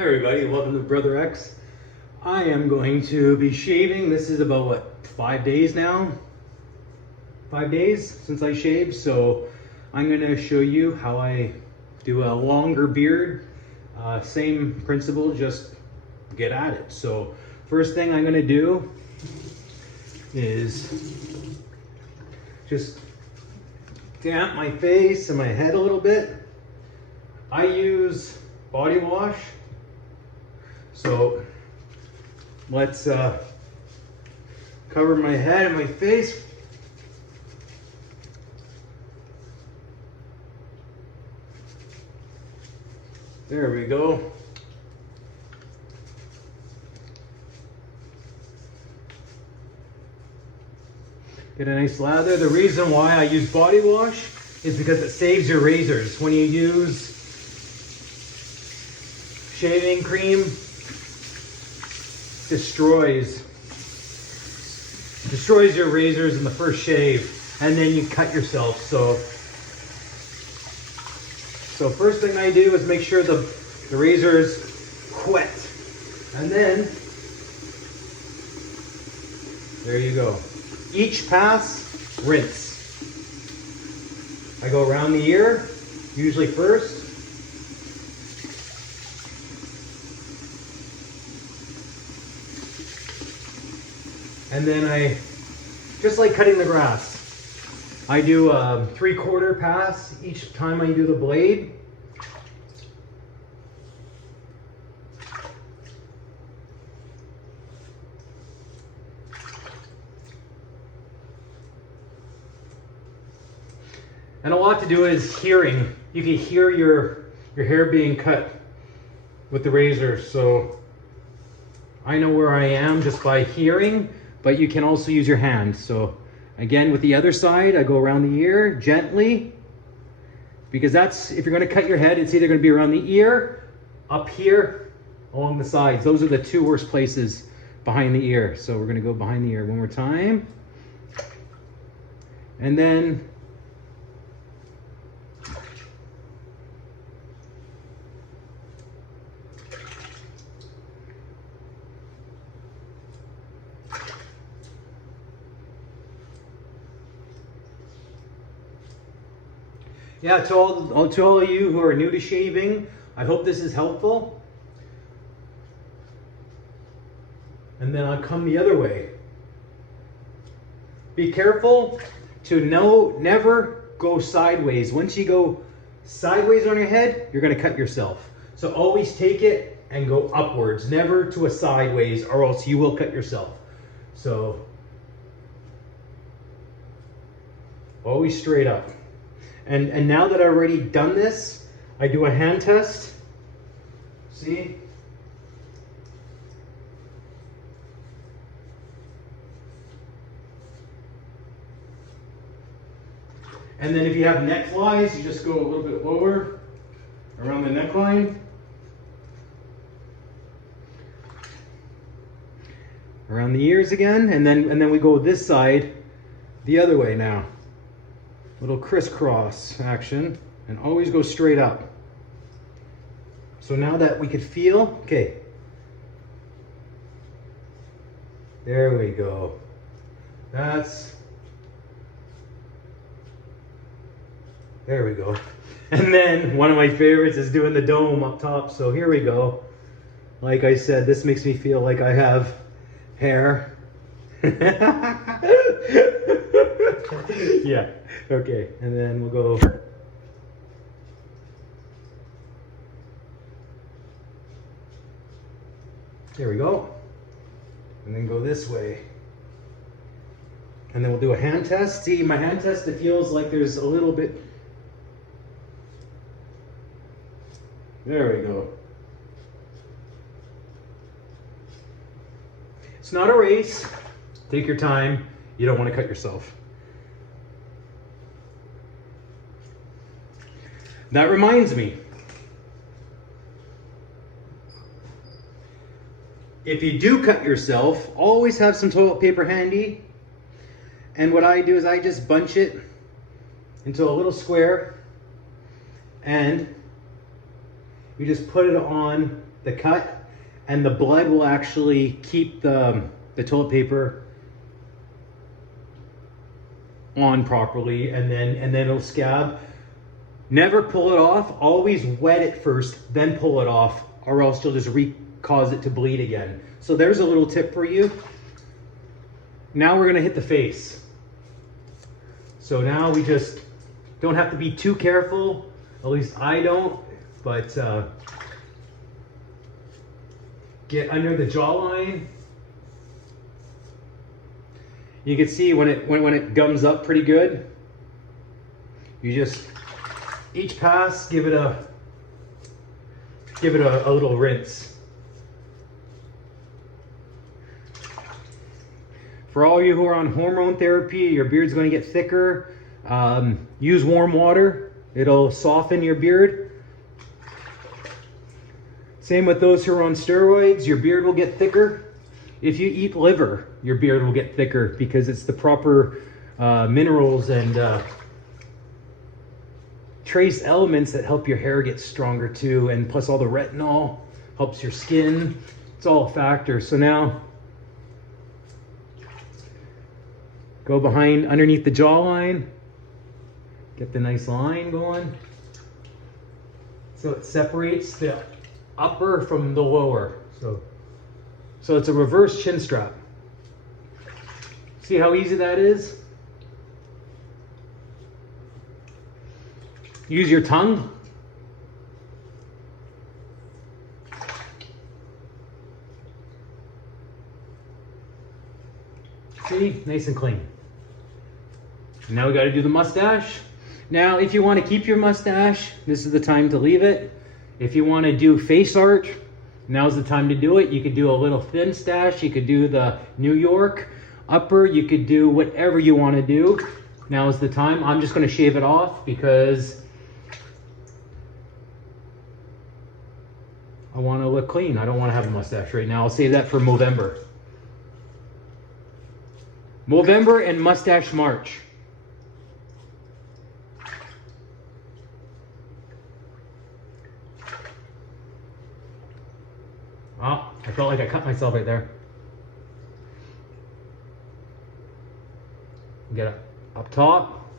Hi everybody, welcome to Brother X. I am going to be shaving. This is about what, 5 days now? 5 days since I shaved, so I'm going to show you how I do a longer beard. Same principle, just get at it. So first thing I'm going to do is just damp my face and my head a little bit. I use body wash. So let's cover my head and my face. There we go. Get a nice lather. The reason why I use body wash is because it saves your razors. When you use shaving cream, destroys your razors in the first shave, and then you cut yourself. So first thing I do is make sure the razor is wet, and then there you go. Each pass, rinse. I go around the ear, usually first. And then I, just like cutting the grass, I do a 3/4 pass each time I do the blade. And a lot to do is hearing. You can hear your hair being cut with the razor. So I know where I am just by hearing. But you can also use your hand. So again, with the other side, I go around the ear gently, because that's, if you're going to cut your head, it's either going to be around the ear, up here, along the sides. Those are the two worst places behind the ear. So we're going to go behind the ear one more time. And then yeah, to all of you who are new to shaving, I hope this is helpful. And then I'll come the other way. Be careful to never go sideways. Once you go sideways on your head, you're going to cut yourself. So always take it and go upwards, never to a sideways, or else you will cut yourself. So always straight up. And now that I've already done this, I do a hand test. See? And then if you have neck flies, you just go a little bit lower around the neckline. Around the ears again, and then we go this side the other way now. Little crisscross action, and always go straight up. So now that we could feel, okay, there we go. There we go. And then one of my favorites is doing the dome up top. So here we go. Like I said, this makes me feel like I have hair. Yeah, okay, and then we'll go. There we go. And then go this way. And then we'll do a hand test. See, my hand test, it feels like there's a little bit. There we go. It's not a race. Take your time. You don't want to cut yourself. That reminds me, if you do cut yourself, always have some toilet paper handy. And what I do is I just bunch it into a little square, and you just put it on the cut, and the blood will actually keep the toilet paper on properly, and then it'll scab. Never pull it off. Always wet it first, then pull it off, or else you'll just cause it to bleed again. So there's a little tip for you. Now we're gonna hit the face. So now we just don't have to be too careful. At least I don't, but get under the jawline. You can see when it gums up pretty good. You just, each pass, give it a little rinse. For all you who are on hormone therapy, your beard's going to get thicker. Use warm water. It'll soften your beard. Same with those who are on steroids, your beard will get thicker. If you eat liver, your beard will get thicker because it's the proper minerals and trace elements that help your hair get stronger too. And plus all the retinol helps your skin. It's all a factor. So now, go behind, underneath the jawline. Get the nice line going. So it separates the upper from the lower. So it's a reverse chin strap. See how easy that is? Use your tongue. See, nice and clean. Now we got to do the mustache. Now, if you want to keep your mustache, this is the time to leave it. If you want to do face art, now's the time to do it. You could do a little thin stash. You could do the New York upper. You could do whatever you want to do. Now is the time. I'm just going to shave it off because I want to look clean. I don't want to have a mustache right now. I'll save that for Movember. Movember and Mustache March. Oh, I felt like I cut myself right there. Get it up top.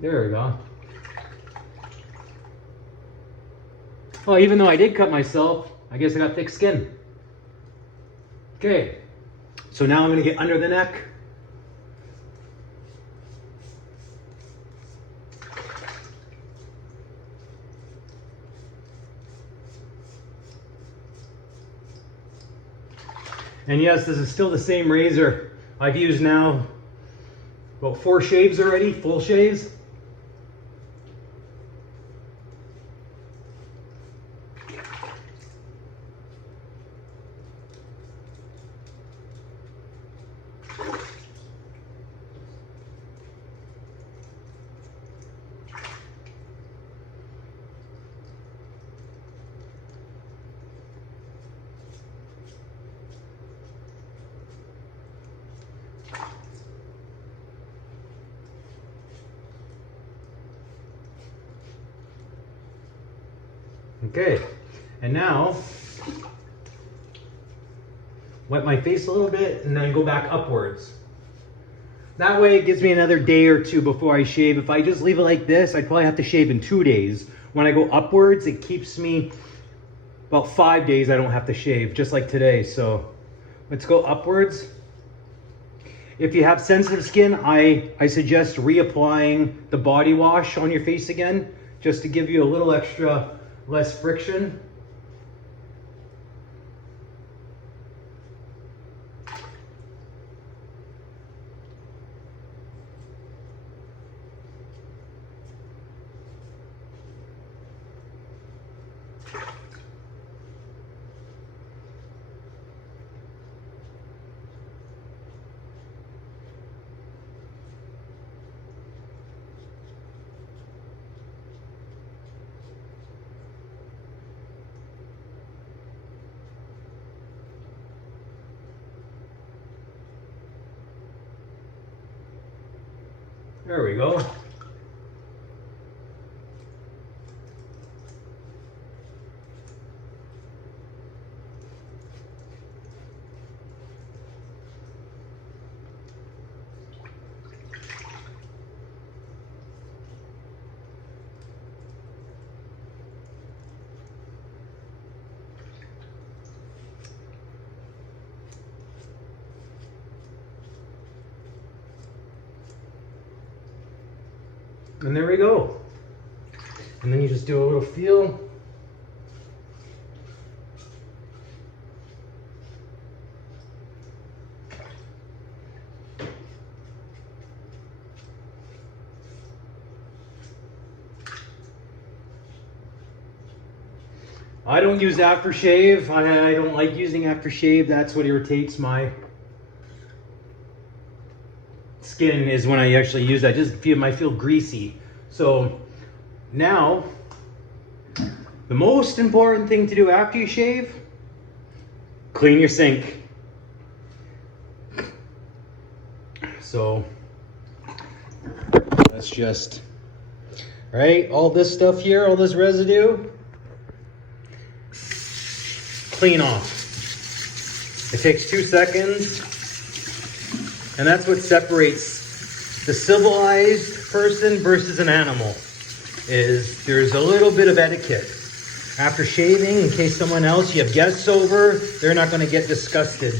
There we go. Well, even though I did cut myself, I guess I got thick skin. Okay, so now I'm gonna get under the neck. And yes, this is still the same razor I've used now about 4 shaves already, full shaves. Okay, and now wet my face a little bit and then go back upwards. That way it gives me another day or two before I shave. If I just leave it like this, I'd probably have to shave in 2 days. When I go upwards, it keeps me about 5 days I don't have to shave, just like today. So let's go upwards. If you have sensitive skin, I suggest reapplying the body wash on your face again, just to give you a little extra less friction. There we go. And there we go. And then you just do a little feel. I don't use aftershave. I don't like using aftershave. That's what irritates my skin, is when I actually use that. I just feel greasy. So now, the most important thing to do after you shave, clean your sink. So let's just, right, all this stuff here, all this residue, clean off. It takes 2 seconds, and that's what separates the civilized person versus an animal, is there's a little bit of etiquette. After shaving, in case someone else, you have guests over, they're not going to get disgusted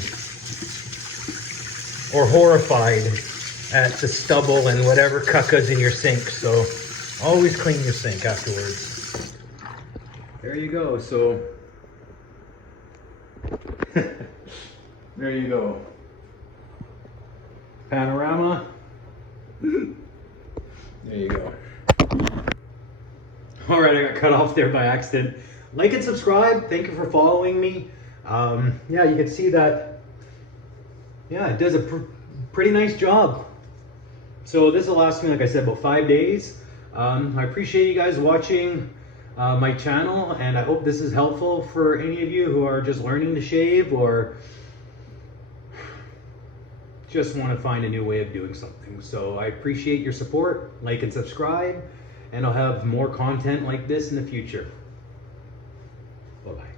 or horrified at the stubble and whatever caca's in your sink. So always clean your sink afterwards. There you go. So there you go. Panorama. There you go. All right, I got cut off there by accident. Like and subscribe. Thank you for following me. Yeah, you can see that. Yeah, it does a pretty nice job. So this will last me, like I said, about 5 days. I appreciate you guys watching my channel, and I hope this is helpful for any of you who are just learning to shave or just want to find a new way of doing something. So I appreciate your support. Like and subscribe, and I'll have more content like this in the future. Bye-bye.